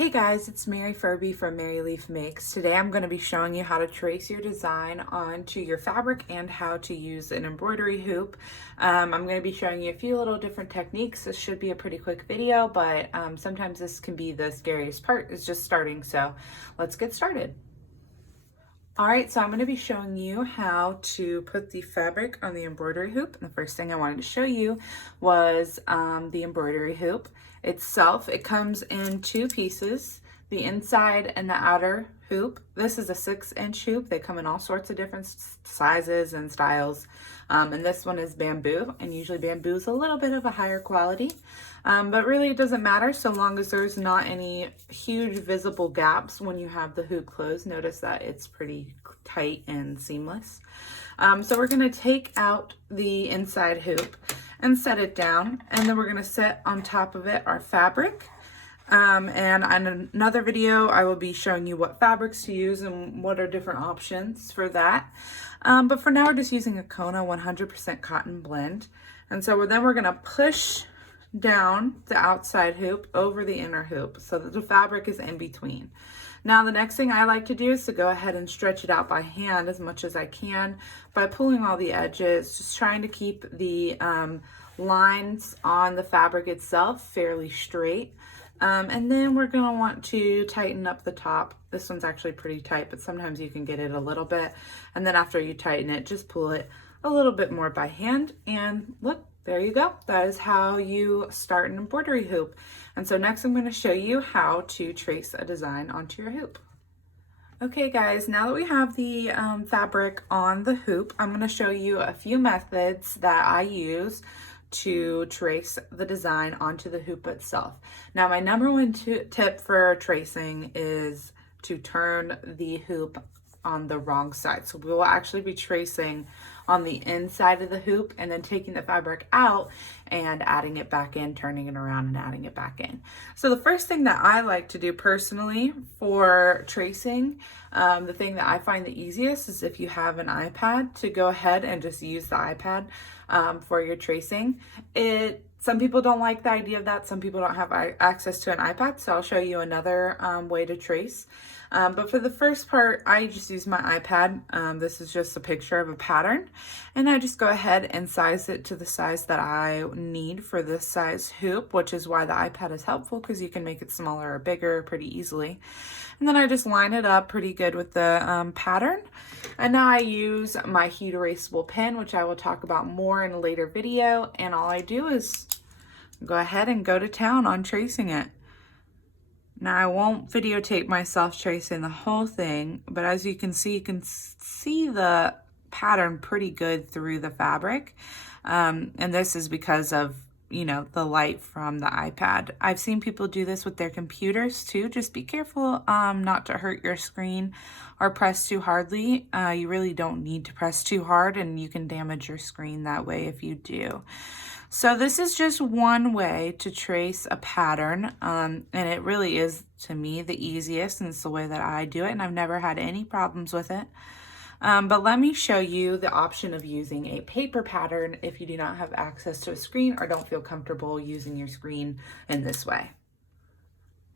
Hey guys, it's Mary Furby from Mary Leaf Makes. Today I'm going to be showing you how to trace your design onto your fabric and how to use an embroidery hoop. I'm going to be showing you a few little different techniques. This should be a pretty quick video, but sometimes this can be the scariest part, is just starting. So let's get started. All right, so I'm going to be showing you how to put the fabric on the embroidery hoop. And the first thing I wanted to show you was the embroidery hoop itself. It comes in two pieces, the inside and the outer hoop. This is a 6-inch hoop. They come in all sorts of different sizes and styles. And this one is bamboo, and usually bamboo is a little bit of a higher quality. But really it doesn't matter so long as there's not any huge visible gaps when you have the hoop closed. Notice that it's pretty tight and seamless. So we're going to take out the inside hoop and set it down, and then we're going to set on top of it our fabric. And in another video, I will be showing you what fabrics to use and what are different options for that. But for now, we're just using a Kona 100% cotton blend. And so then we're going to push down the outside hoop over the inner hoop so that the fabric is in between. Now the next thing I like to do is to go ahead and stretch it out by hand as much as I can by pulling all the edges, just trying to keep the lines on the fabric itself fairly straight. And then we're going to want to tighten up the top. This one's actually pretty tight, but sometimes you can get it a little bit. And then after you tighten it, just pull it a little bit more by hand, and look, there you go. That is how you start an embroidery hoop. And so next I'm going to show you how to trace a design onto your hoop. Okay guys, now that we have the fabric on the hoop, I'm going to show you a few methods that I use to trace the design onto the hoop itself. Now my number one tip for tracing is to turn the hoop on the wrong side. So we will actually be tracing on the inside of the hoop and then taking the fabric out and adding it back in, turning it around and adding it back in. So the first thing that I like to do personally for tracing, the thing that I find the easiest is if you have an iPad, to go ahead and just use the iPad for your tracing. Some people don't like the idea of that. Some people don't have access to an iPad, so I'll show you another way to trace. But for the first part, I just use my iPad. This is just a picture of a pattern, and I just go ahead and size it to the size that I need for this size hoop, which is why the iPad is helpful, because you can make it smaller or bigger pretty easily. And then I just line it up pretty good with the pattern. And now I use my heat erasable pen, which I will talk about more in a later video. And all I do is go ahead and go to town on tracing it. Now I won't videotape myself tracing the whole thing, but as you can see the pattern pretty good through the fabric. And this is because of, you know, the light from the iPad. I've seen people do this with their computers too. Just be careful not to hurt your screen or press too hardly. You really don't need to press too hard, and you can damage your screen that way if you do. So this is just one way to trace a pattern, and it really is, to me, the easiest, and it's the way that I do it, and I've never had any problems with it. But let me show you the option of using a paper pattern if you do not have access to a screen or don't feel comfortable using your screen in this way.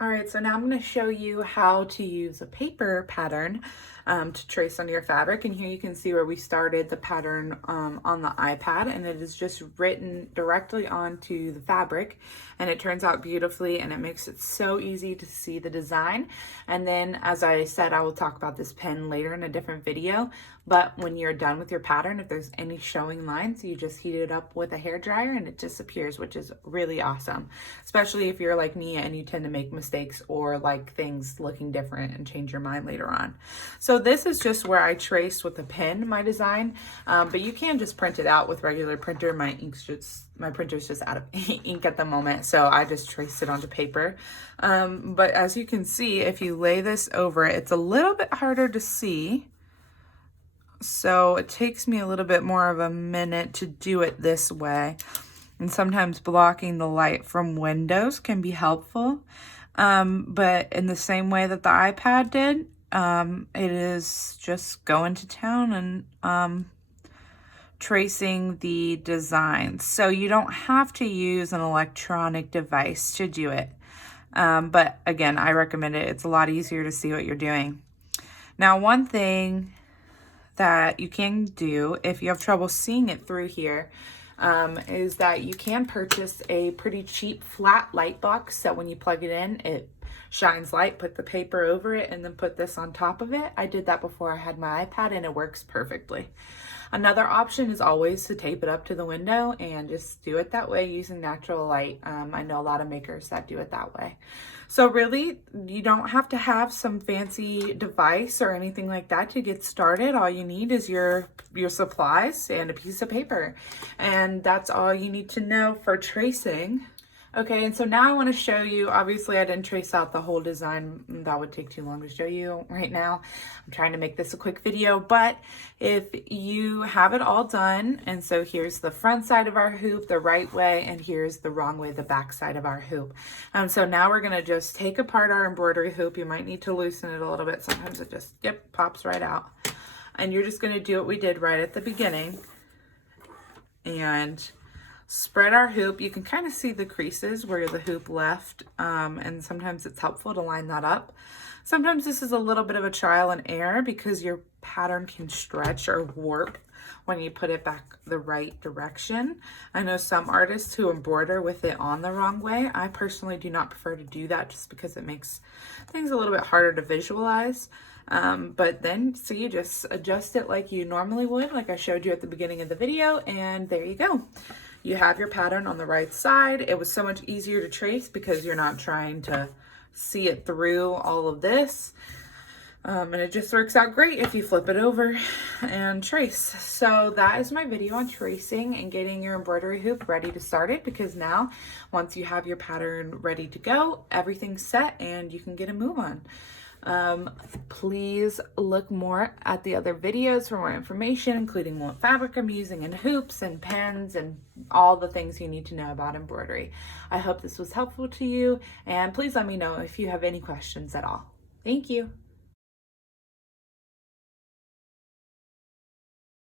All right, so now I'm going to show you how to use a paper pattern to trace on your fabric. And here you can see where we started the pattern on the iPad, and it is just written directly onto the fabric, and it turns out beautifully, and it makes it so easy to see the design. And then, as I said, I will talk about this pen later in a different video, but when you're done with your pattern, if there's any showing lines, you just heat it up with a hairdryer and it disappears, which is really awesome, especially if you're like me and you tend to make mistakes or like things looking different and change your mind later on. So this is just where I traced with a pen my design, but you can just print it out with regular printer. My printer's just out of ink at the moment, so I just traced it onto paper. But as you can see, if you lay this over it, it's a little bit harder to see. So it takes me a little bit more of a minute to do it this way. And sometimes blocking the light from windows can be helpful. But in the same way that the iPad did, it is just going to town and tracing the designs. So you don't have to use an electronic device to do it. But again, I recommend it. It's a lot easier to see what you're doing. Now, one thing that you can do if you have trouble seeing it through here is that you can purchase a pretty cheap flat light box that when you plug it in, it shines light. Put the paper over it and then put this on top of it. I did that before I had my iPad and it works perfectly. Another option is always to tape it up to the window and just do it that way using natural light. I know a lot of makers that do it that way. So really, you don't have to have some fancy device or anything like that to get started. All you need is your supplies and a piece of paper. And that's all you need to know for tracing. Okay, and so now I want to show you, obviously I didn't trace out the whole design, that would take too long to show you right now. I'm trying to make this a quick video, but if you have it all done, and so here's the front side of our hoop the right way, and here's the wrong way, the back side of our hoop. So now we're gonna just take apart our embroidery hoop. You might need to loosen it a little bit. Sometimes it just, pops right out. And you're just gonna do what we did right at the beginning. And spread our hoop. You can kind of see the creases where the hoop left, and sometimes it's helpful to line that up. Sometimes this is a little bit of a trial and error because your pattern can stretch or warp when you put it back the right direction. I know some artists who embroider with it on the wrong way. I personally do not prefer to do that just because it makes things a little bit harder to visualize. But then, so you just adjust it like you normally would, like I showed you at the beginning of the video, and there you go. You have your pattern on the right side. It was so much easier to trace because you're not trying to see it through all of this. And it just works out great if you flip it over and trace. So that is my video on tracing and getting your embroidery hoop ready to start it, because now once you have your pattern ready to go, everything's set and you can get a move on. Please look more at the other videos for more information, including what fabric I'm using and hoops and pens and all the things you need to know about embroidery. I hope this was helpful to you, and please let me know if you have any questions at all. Thank you.